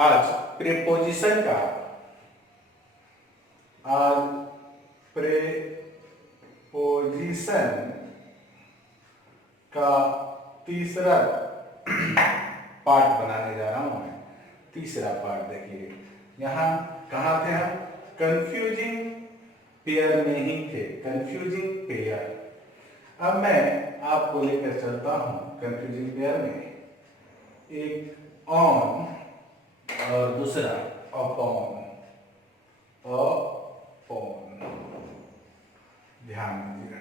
आज प्रीपोजिशन का तीसरा पार्ट बनाने जा रहा हूं मैं। तीसरा पार्ट देखिए, यहाँ कहाँ थे हम? कंफ्यूजिंग पेयर में ही थे, कंफ्यूजिंग पेयर। अब मैं आपको लेकर चलता हूं कंफ्यूजिंग पेयर में, एक ऑन और दूसरा अपॉन। अपॉन, ध्यान दीजिए,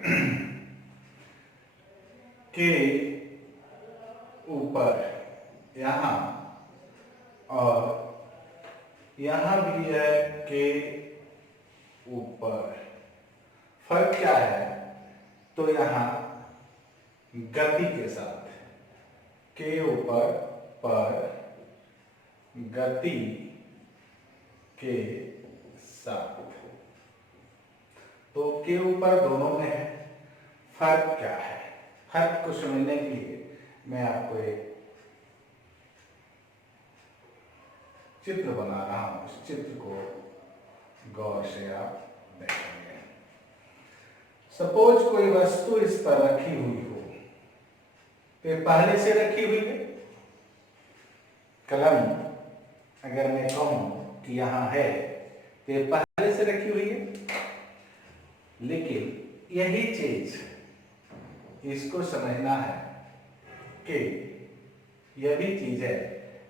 के ऊपर यहां और यहां भी है के ऊपर। फर्क क्या है? तो यहां गति के साथ, के ऊपर पर गति के साथ, तो के ऊपर दोनों में है। फर्क क्या है? फर्क को समझने के लिए मैं आपको एक चित्र बना रहा हूं। इस चित्र को गौर से आप देखेंगे। सपोज कोई वस्तु इस पर रखी हुई हो, तो पहले से रखी हुई है। कलम अगर मैं कहूं कि यहां है, तो ये पहले से रखी हुई है। लेकिन यही चीज इसको समझना है कि यह भी चीज है,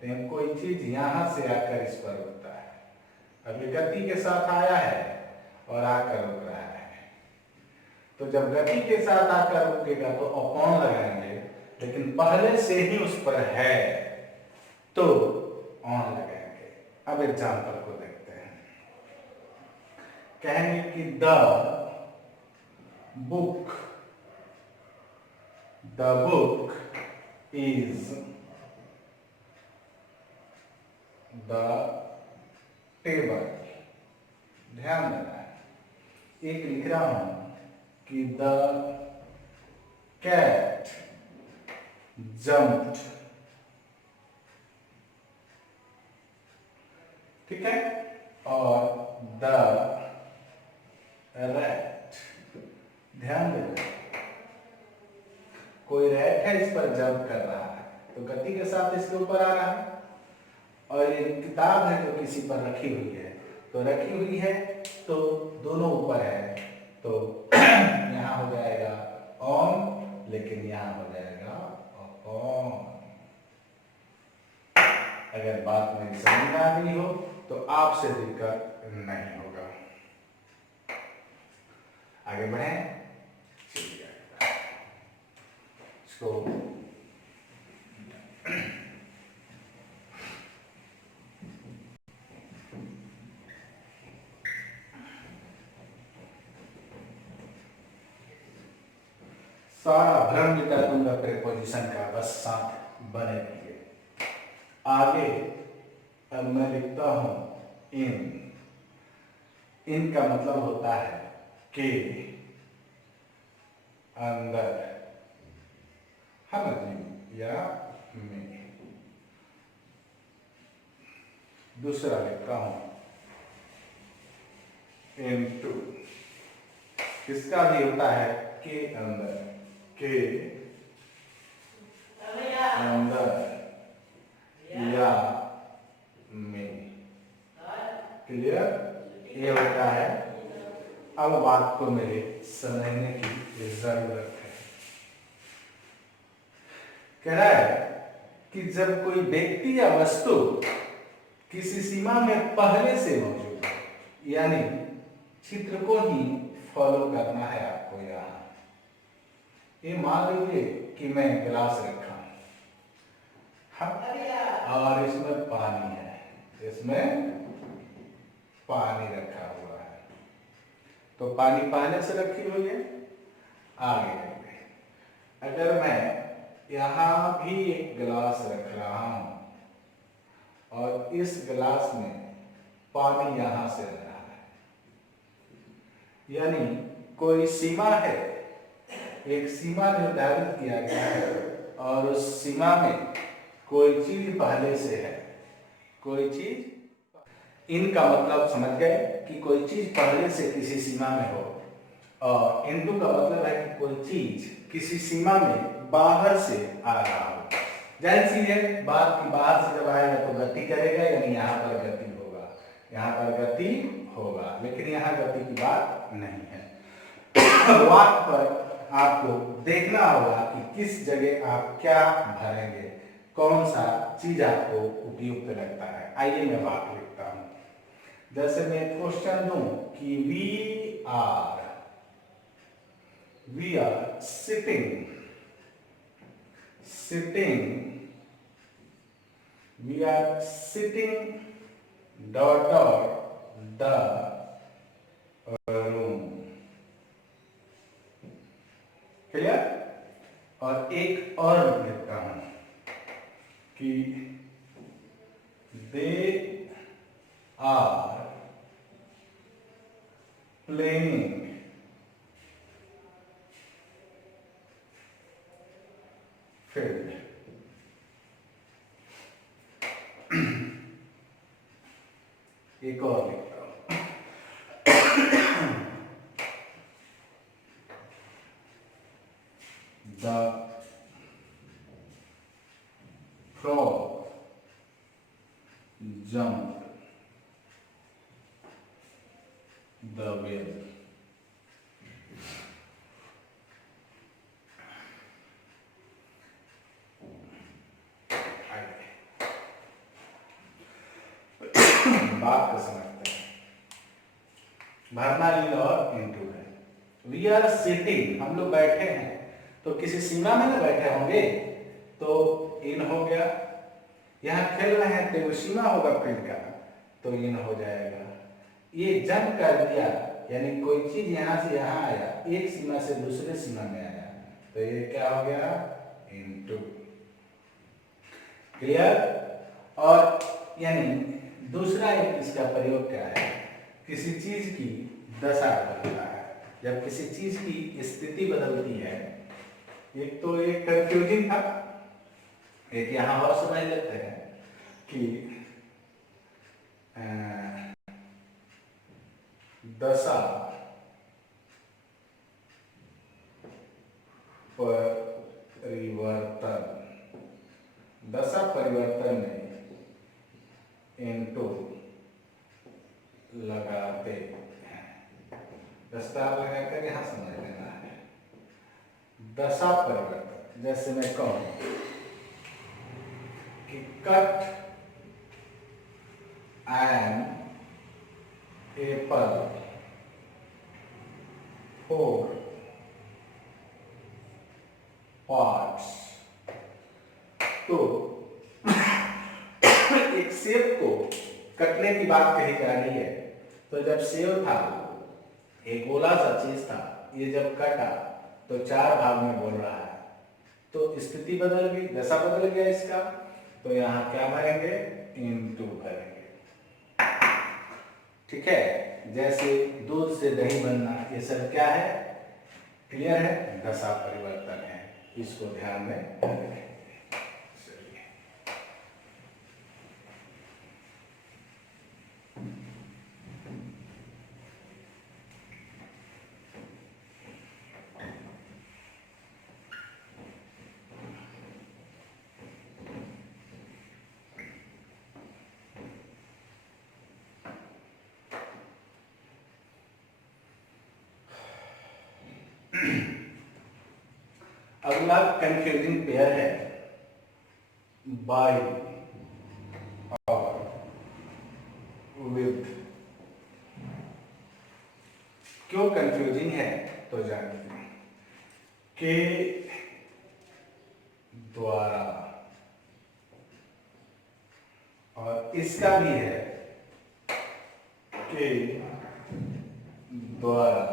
लेकिन कोई चीज यहां से आकर इस पर रुकता है। अभी गति के साथ आया है और आकर रुक रहा है। तो जब गति के साथ आकर रुकेगा तो अपॉन लगाएंगे, लेकिन पहले से ही उस पर है तो ऑन लगाएंगे। अब एग्जाम्पल को देखते हैं। कहेंगे कि the book is the table. ध्यान देना है, एक लिख रहा हूं कि द कैट जम्प्ड। ठीक है? और द रैट, ध्यान देना, कोई रैट है इस पर जंप कर रहा है, तो गति के साथ इसके ऊपर आ रहा है। और ये किताब है जो किसी पर रखी हुई है, तो रखी हुई है तो दोनों ऊपर है, तो यहां हो जाएगा ऑन, लेकिन यहां हो जाएगा अपॉन। अगर बात मेरी समझ में आ गई हो तो आपसे दिक्कत नहीं होगा। आगे बढ़े, चलिए इसको सारा भ्रम मिटा दूंगा प्रीपोजिशन का, बस साथ बने रहिए। आगे अब मैं लिखता हूं इन। इन का मतलब होता है कि अंदर, है ना जी, या में। दूसरा लिखता हूं इनटू। किसका भी होता है के अंदर, के अंदर या में। क्लियर? ये होता है। अब बात को मेरे समझने की जरूरत है। कह रहा है कि जब कोई व्यक्ति या वस्तु किसी सीमा में पहले से मौजूद है, यानी चित्र को ही फॉलो करना है आपको। यहां ये मान लीजिए कि मैं गिलास रखा हूं, और इसमें पानी है, इसमें पानी रखा हुआ है, तो पानी पहले से रखी हुई है। आगे अगर मैं यहां भी एक गिलास रख रहा हूं और इस गिलास में पानी यहां से आ रहा है, यानी कोई सीमा है, एक सीमा निर्धारित किया गया है और उस सीमा में कोई चीज पहले से है, कोई चीज, इनका मतलब समझ गए कि कोई चीज पहले से किसी सीमा में हो, और इनटू का मतलब है कि कोई चीज किसी सीमा में बाहर से आ रहा हो। जाहिर सी है बात की, बाहर से जब आएगा तो गति करेगा, यानी यहाँ पर गति होगा, यहाँ पर गति होगा, लेकिन यहाँ गति की बात नहीं है। वाक्य पर आपको देखना होगा कि किस जगह आप क्या भरेंगे, कौन सा चीज आपको उपयुक्त लगता है। आइए मैं वाक्य लिखता हूं। जैसे मैं क्वेश्चन दूं कि we are sitting we are sitting dot the room, clear. और एक और लिखता हूं कि दे आर प्लेइंग फील्ड। एक और लिखता हूं, the frog jumped the well। बात को समझते हैं। भरना इन और इनटू है। वी आर सिटिंग, हम लोग बैठे हैं, तो किसी सीमा में ना बैठे होंगे, तो इन हो गया। यहाँ खेल रहे हैं तो सीमा होगा फील्ड का, तो इन हो जाएगा। ये जंप कर दिया, यानी कोई चीज यहाँ से यहाँ आया, एक सीमा से दूसरे सीमा में आया, तो ये क्या हो गया, इनटू। क्लियर। और यानी दूसरा एक इसका प्रयोग क्या है, किसी चीज की दशा बदलता है। जब किसी चीज की स्थिति बदलती है, एक तो एक कंफ्यूजिंग था, एक यहां और समझ लेते हैं कि दशा परिवर्तन, दशा परिवर्तन में इनटू लगाते हैं। दस्तार लगाकर यहां समझ लेना है। दशा परिवर्तन, जैसे मैं कहूं कि cut an apple four parts, तो एक सेब को कटने की बात कही जा रही है। तो जब सेब था, एक गोला सा चीज था, ये जब कटा तो चार भाग में बोल रहा है, तो स्थिति बदल गई, दशा बदल गया इसका, तो यहाँ क्या भरेंगे, इनटू भरेंगे। ठीक है। जैसे दूध से दही बनना, ये सब क्या है, क्लियर है, दशा परिवर्तन है, इसको ध्यान में रखें। अगला कंफ्यूजिंग पेयर है बाय और विद। क्यों कंफ्यूजिंग है, तो जानते हैं। के द्वारा, और इसका भी है के द्वारा,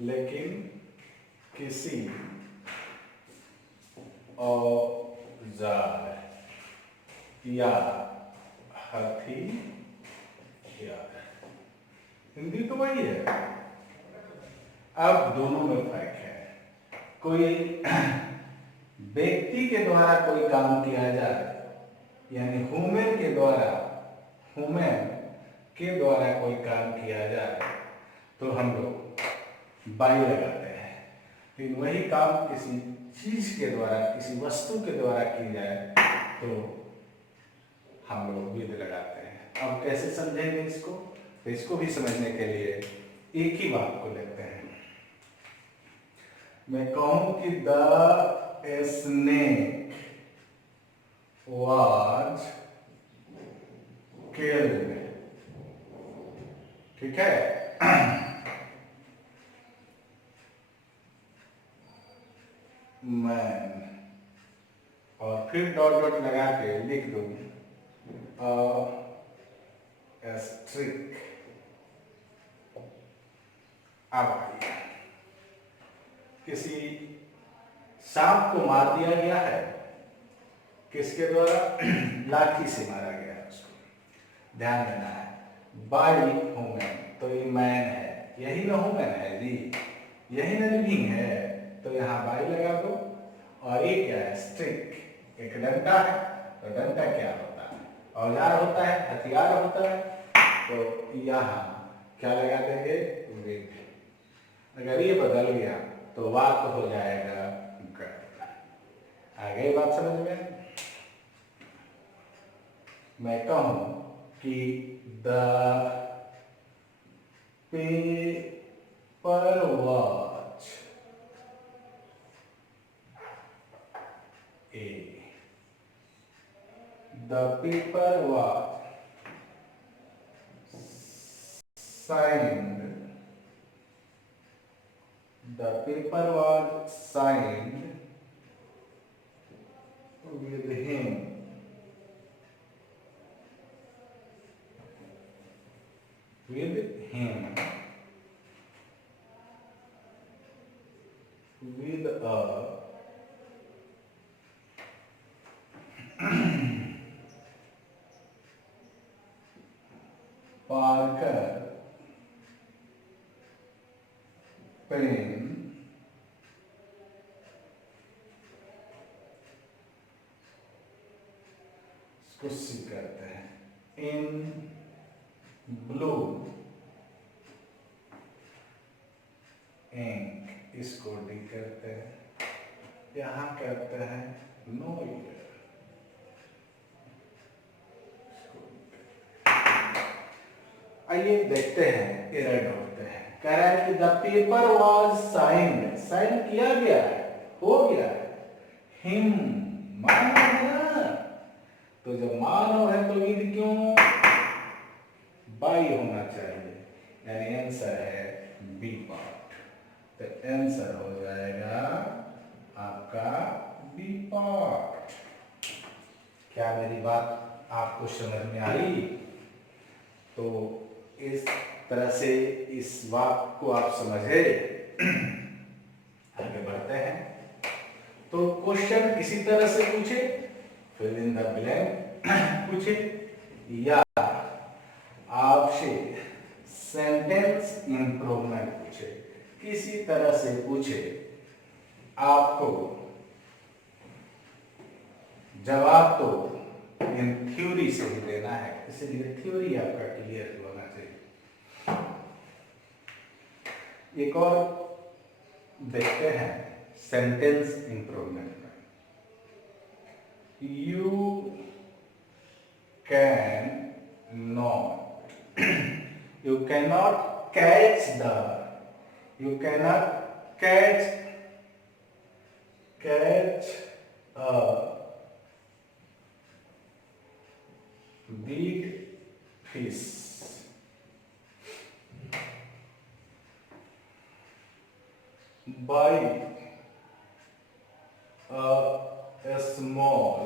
लेकिन किसी औजार या हथियार। हिंदी तो वही है, अब दोनों में फर्क है। कोई व्यक्ति के द्वारा कोई काम किया जाए यानी ह्यूमन के द्वारा कोई काम किया जाए तो हम लोग बाई लगाते हैं। लेकिन वही काम किसी चीज के द्वारा, किसी वस्तु के द्वारा की जाए तो हम लोग विद लगाते हैं। अब कैसे समझेंगे इसको? तो इसको भी समझने के लिए एक ही बात को लेते हैं। मैं कहूं कि द स्नेक वाज किल्ड, ठीक है। मैन, और फिर डॉट डॉट लगा के लिख दूं स्ट्रिक। अब किसी सांप को मार दिया गया है, किसके द्वारा? लाठी से मारा गया है उसको। ध्यान देना है, बाई ह्यूमन, तो ये मैन है, यही ना ह्यूमन है जी, यही ना लिविंग है, तो यहाँ बाई लगा दो। और ये क्या है? स्ट्रिक, एक डंडा है, तो डंडा क्या होता है? औजार होता है, हथियार होता है, तो यहाँ क्या लगा देंगे? विद। अगर ये बदल गया तो वाक हो जाएगा गट। आगे बात समझ में? मैं कहूं कि the paper watch A, the paper watch signed, the paper was signed with him, with a Parker pen, इसको सी करते हैं, इन ब्लू इंक, इसको डी करते हैं, यहाँ करते हैं नो ईयर। आइए देखते हैं एरर ढूंढते हैं। कह रहा है कि the paper was signed, sign किया गया है, हो गया है, हिम, मानव है ना, तो जब मानव है तो विद क्यों? बाई होना चाहिए, यानी आंसर है बी पार्ट। तो आंसर हो जाएगा आपका बी पार्ट। क्या मेरी बात आपको समझ में आई? तो इस तरह से इस वाक्य को आप समझे। आगे बढ़ते हैं। तो क्वेश्चन इसी तरह से पूछे, फिल इन द ब्लैंक पूछे, या आपसे सेंटेंस इंप्रूवमेंट पूछे, किसी तरह से पूछे, आपको जवाब तो इन थ्योरी से ही देना है, इसलिए थ्योरी आपका क्लियर होना चाहिए। एक और देखते हैं सेंटेंस इंप्रूवमेंट में। You can not, you can not catch the, you can not catch a big fish by a small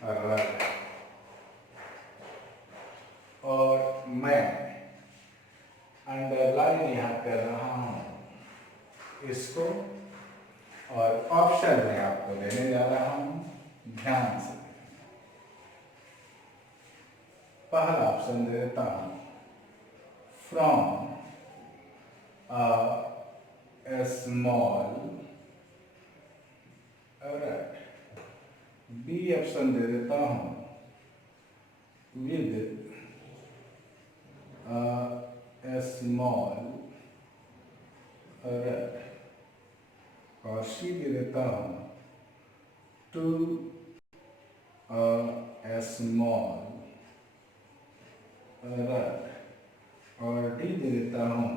rod। और मैं अंडरलाइन यहाँ कर रहा हूं इसको, और ऑप्शन में आपको देने जा रहा हूं, ध्यान से। पहला ऑप्शन दे देता हूं, from a small rod, B option दे देता हूं विद ए स्मॉल रट, और सी दे देता हूं टू ए स्मॉल रट, और डी दे देता हूं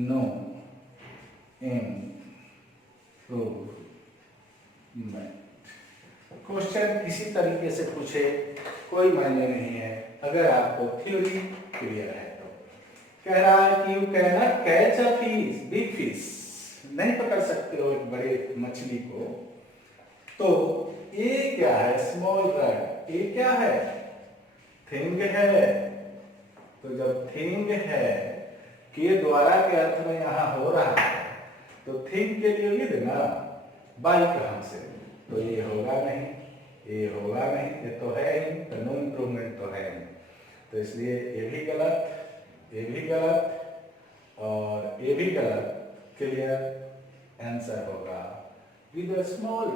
नो इम्प्रूवमेंट। क्वेश्चन किसी तरीके से पूछे कोई मायने नहीं है, अगर आपको थ्योरी क्लियर है तो। कह रहा है कि you can not catch a fish, big fish, नहीं पकड़ सकते हो एक बड़े मछली को। तो ये क्या है, स्मॉल रड, ये क्या है, थिंग है। तो जब थिंग है के द्वारा के अर्थ में यहां हो रहा है, तो थिंग के लिए भी देना बाई कहां से, तो ये होगा नहीं, ये होगा नहीं, ये तो है ही, तो नो इम्प्रूवमेंट तो है नहीं, तो इसलिए ये भी गलत, ये भी गलत और ये भी गलत। क्लियर, आंसर होगा विद अ स्मॉल।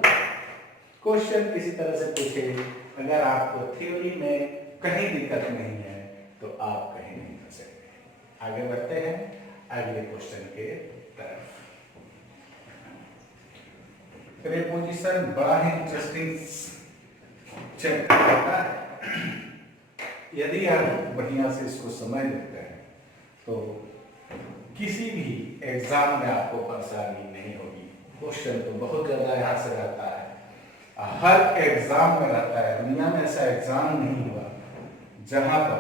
क्वेश्चन किसी तरह से पूछे, अगर आपको थ्योरी में कहीं दिक्कत नहीं है तो आप कहीं नहीं फंसेंगे। आगे बढ़ते हैं अगले क्वेश्चन के तरफ। प्रीपोजिशन बड़ा ही इंटरेस्टिंग चैप्टर होता है। यदि आप बढ़िया से इसको समझ लेते हैं तो किसी भी एग्जाम में आपको परेशानी नहीं होगी। क्वेश्चन तो बहुत ज्यादा यहाँ से रहता है, हर एग्जाम में रहता है। दुनिया में ऐसा एग्जाम नहीं हुआ जहां पर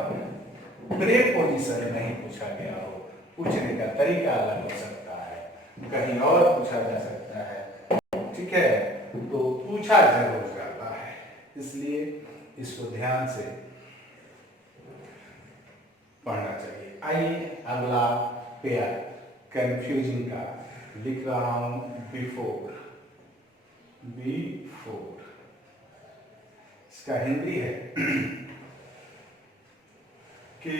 प्रीपोजिशन नहीं पूछा गया हो। पूछने का तरीका अलग हो सकता है, कहीं और पूछा जा सकता है, ठीक है, तो पूछा जरूर जाता है, इसलिए इसको ध्यान से पढ़ना चाहिए। आइए अगला पेयर कंफ्यूजिंग का लिख रहा हूं, बिफोर, बिफोर, इसका हिंदी है के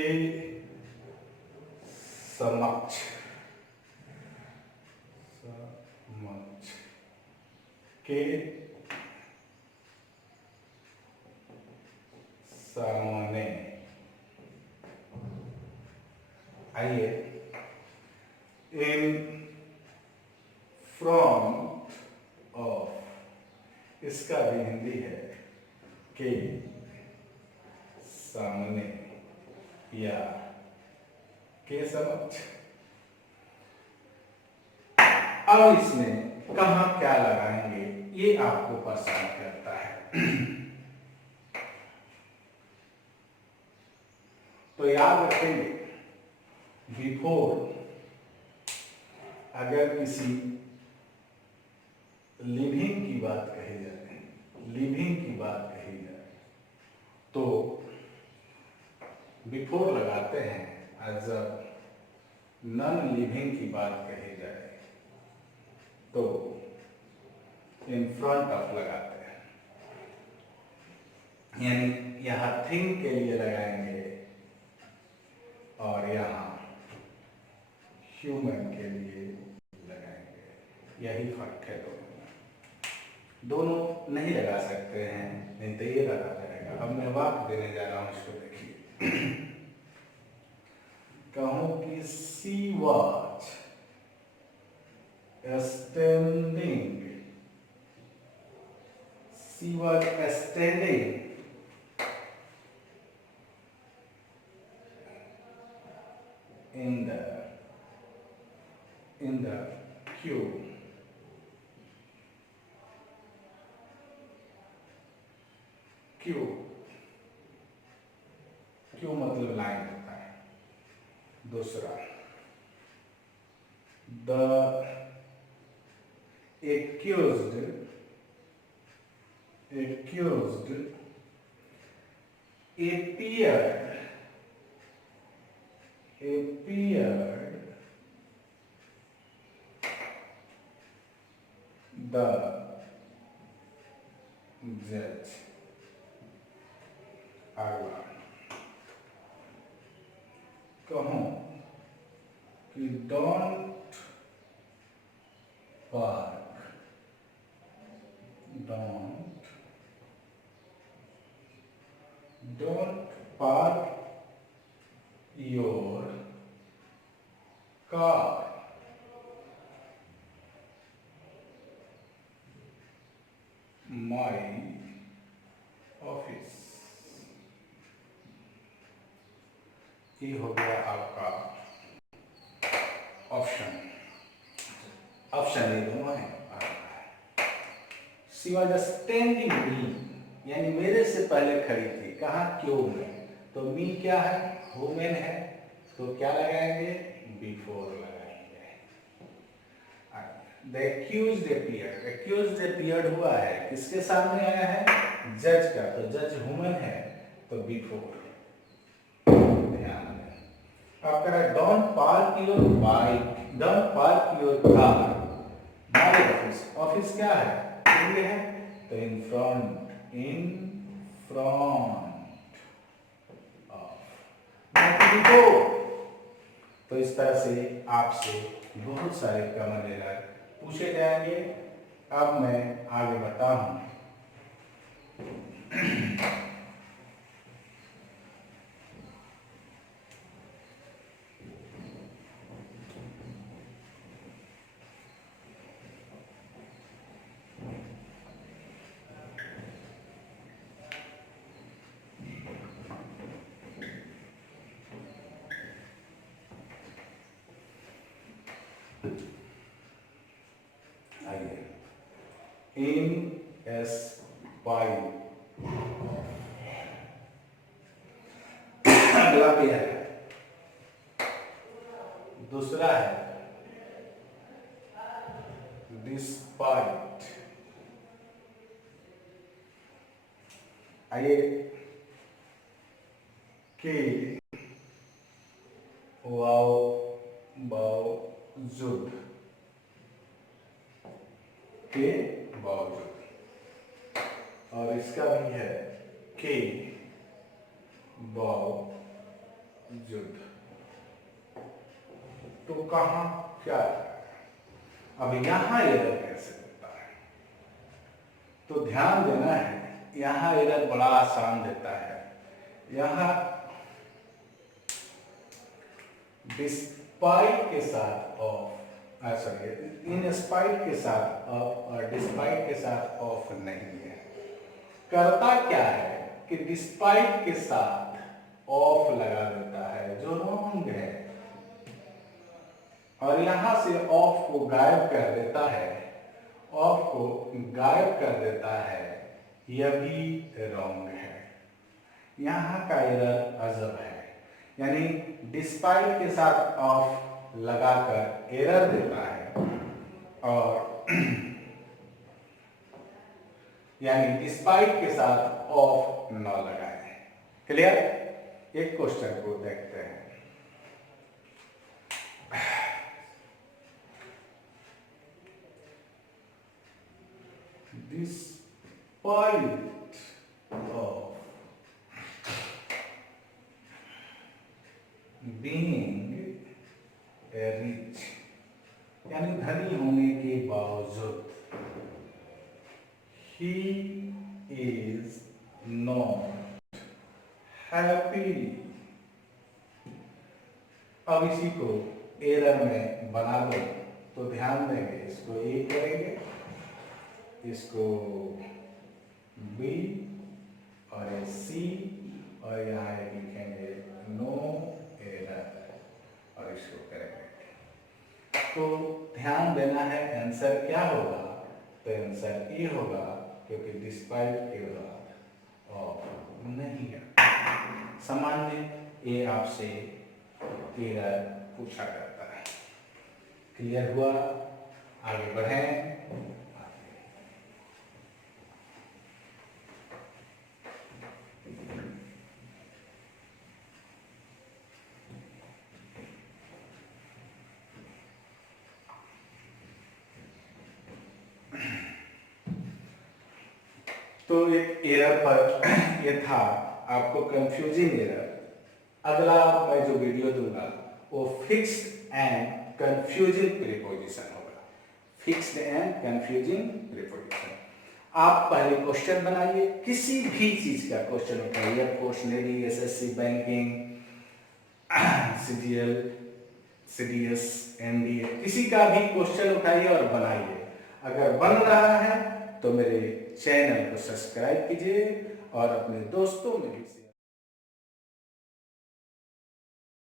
समक्ष, समक्ष, के सामने। आइए, इन फ्रंट ऑफ, इसका भी हिंदी है के सामने या के समक्ष। अब इसमें कहां क्या लगाएंगे ये आपको परेशान करता है। तो याद रखेंगे, बिफोर अगर किसी लिविंग की बात कही जाए, लिविंग की बात कही जाए तो बिफोर लगाते हैं। और जब नॉन लिविंग की बात कही जाए तो इन फ्रंट ऑफ लगाते हैं, यानी यहां थिंग के लिए लगाएंगे और यहां ह्यूमन के लिए लगाएंगे। यही फर्क है, दोनों नहीं लगा सकते हैं, नहीं तो ये लगा जाएगा। अब मैं वाक्य देने जा रहा हूं, इसको देखिए। कहूं कि C watch standing, C watch standing in the queue, queue, queue मतलब लाइन होता है। दूसरा, the accused, accused appeared, appeared the judge, अगला कहूं कि don't park, don't don't park your car. My office. ये हो गया आपका ऑप्शन। ऑप्शन ये दोनों है। शी वॉज स्टैंडिंग मी, यानी मेरे से पहले खड़ी थी। कहाँ? क्यों में। तो मी क्या है? वुमेन है, तो क्या लगाएंगे? बिफोर लगाएंगे। The accused appeared, accused appeared हुआ है, किसके सामने आया है? जज का, तो जज वुमेन है, तो बिफोर। ध्यान दें। आप कह रहे don't park your bike, don't park your car my office. Office क्या है? ये है, तो in front, in front of, before. तो इस तरह से आपसे बहुत सारे कॉमन एरर पूछे जाएंगे। अब मैं आगे बढ़ता हूं। इन स्पाइट, अगला पेयर है। दूसरा है डिस्पाइट। आइए, के वाओ बावजूद, के बावजूद। और इसका भी है के बावजूद। तो कहां क्या है? अब यहां एरर कैसे होता है? तो ध्यान देना है, यहां एरर बड़ा आसान देता है। यहां डिस्पाइट के साथ ऑफ, सॉरी, इन स्पाइट के साथ ऑफ और डिस्पाइट के साथ ऑफ नहीं है। करता क्या है कि डिस्पाइट के साथ ऑफ लगा देता है, जो रॉन्ग है, और यहां से ऑफ को गायब कर देता है। ऑफ को गायब कर देता है, यह भी रॉन्ग है। यहां का एरर अजब है, यानी डिस्पाइट के साथ ऑफ लगाकर एरर देता है, और यानी डिस्पाइट के साथ ऑफ न लगाए। क्लियर? एक क्वेश्चन को देखते हैं। डिस्पाइट ऑफ बीइंग रिच, यानी धनी होने के बावजूद, he is not happy। अब इसी को एरर में बना दो, तो ध्यान देंगे, इसको ए करेंगे, इसको बी, और ये सी, और यहाँ ये लिखेंगे नो एरर, और इसको करेंगे। तो ध्यान देना है, आंसर क्या होगा? तो आंसर ए होगा, क्योंकि डिस्पाइट के बाद ऑफ नहीं है। सामान्य ये आपसे एरर पूछा करता है। क्लियर हुआ? आगे बढ़ें। तो एक एरर पर ये था आपको कंफ्यूजिंग एरर। अगला मैं जो वीडियो दूंगा वो फिक्स्ड एंड कंफ्यूजिंग प्रीपोजिशन होगा। Fixed and confusing preposition. आप पहले क्वेश्चन बनाइए, किसी भी चीज का क्वेश्चन उठाइए, post navy, SSC, banking, CGL, CDS, NDA, किसी का भी क्वेश्चन उठाइए और बनाइए। अगर बन रहा है तो मेरे चैनल को सब्सक्राइब कीजिए और अपने दोस्तों में भी